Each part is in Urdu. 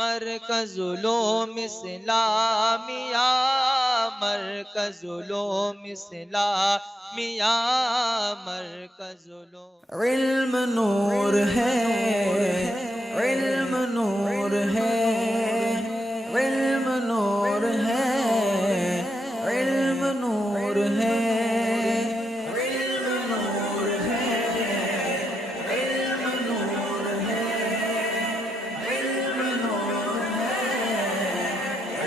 مرکز علوم اسلامیہ، مرکز علوم اسلامیہ، مرکز علوم۔ علم نور ہے، علم نور ہے، علم نور ہے، علم نور ہے، علم نور ہے، علم نور ہے، علم نور ہے،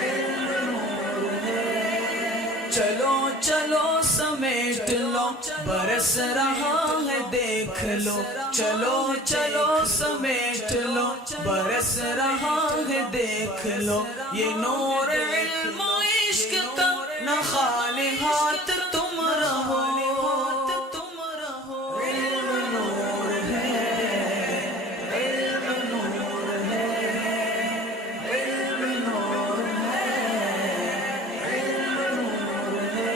علم نور ہے۔ چلو چلو سمیٹ لو، برس رہا ہے دیکھ لو، چلو چلو سمیٹ لو، برس رہا ہے دیکھ لو، یہ نور علم و عشق کا نہ خالی ہاتھ تم رہو، علم نور ہے، علم نور ہے، علم نور ہے، علم نور ہے۔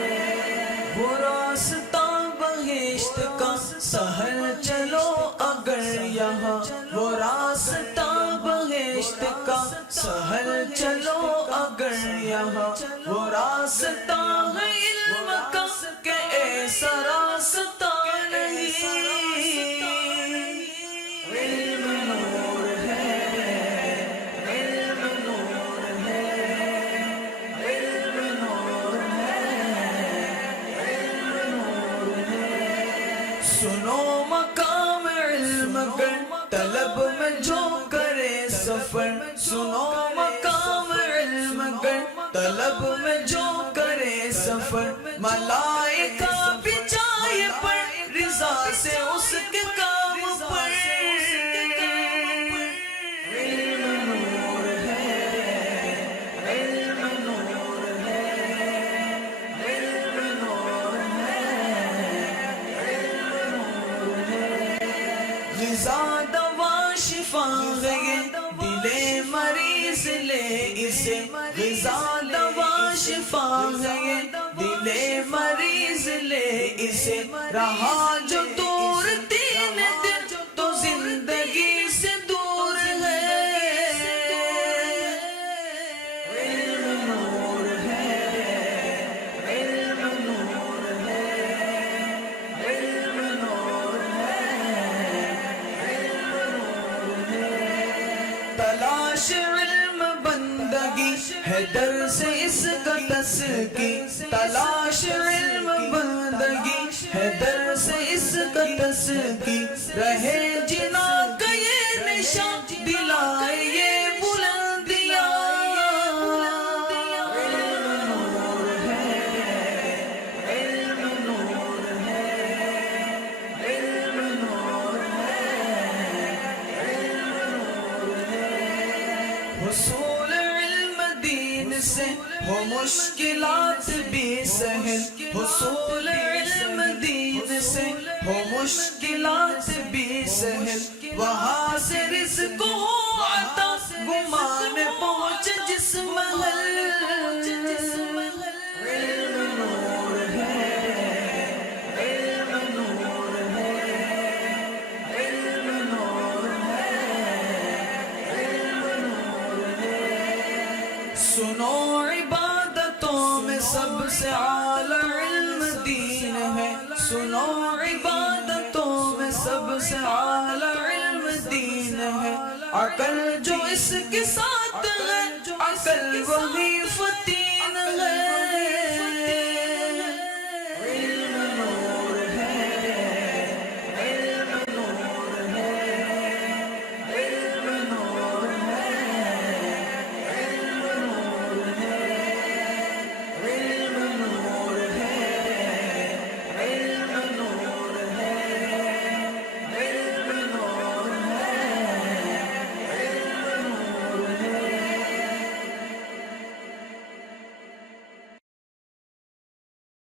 وہ راستہ بہشت کا سہل چلو اگر یہاں، وہ راستہ بہشت کا سہل چلو اگر یہاں، وہ راستہ ہے علم کا کہ ایسا راستہ نہیں، علم نور ہے، علم نور ہے، علم نور ہے، علم نور ہے۔ سنو مقام علم گر طلب میں جو کرے سفر، سنو مقام علم گر طلب میں جو کرے سفر، ملائکہ بھی جائے پر رضا سے اس کے کام پر، علم نور ہے، علم نور ہے، علم نور ہے، علم نور ہے۔ غذا دوا شفا ہے یہ دل مریض لے اسے، غذا دوا شفا ہے یہ دل مریض لے اسے، رہا جو دور تین دن تو زندگی سے دور ہے، علم نور ہے، علم نور ہے، علم نور ہے، علم نور ہے۔ تلاش علم بندگی ہے درس اس قدس کی، تلاش علم بندگی ہے درس اس قدس کی، رہے جنا کا یہ نشان دلائے یہ بلندیاں، علم نور ہے، علم نور ہے، علم نور ہے، علم نور ہے۔ حصول علم دین سے ہو مشکلات بھی سہل، حصول علم دین سے ہو مشکلات بھی سہل، وہاں سے رزق ہو عطا گمان پہنچ جس محل، علم نور ہے، علم نور ہے، علم نور ہے، علم نور ہے۔ سنو عبادتوں میں سب سے اعلیٰ علم دین ہے، سنو عبادتوں میں سب سے اعلیٰ علم دین ہے، عقل جو اس کے ساتھ ہے، عقل وہی فتین ہے،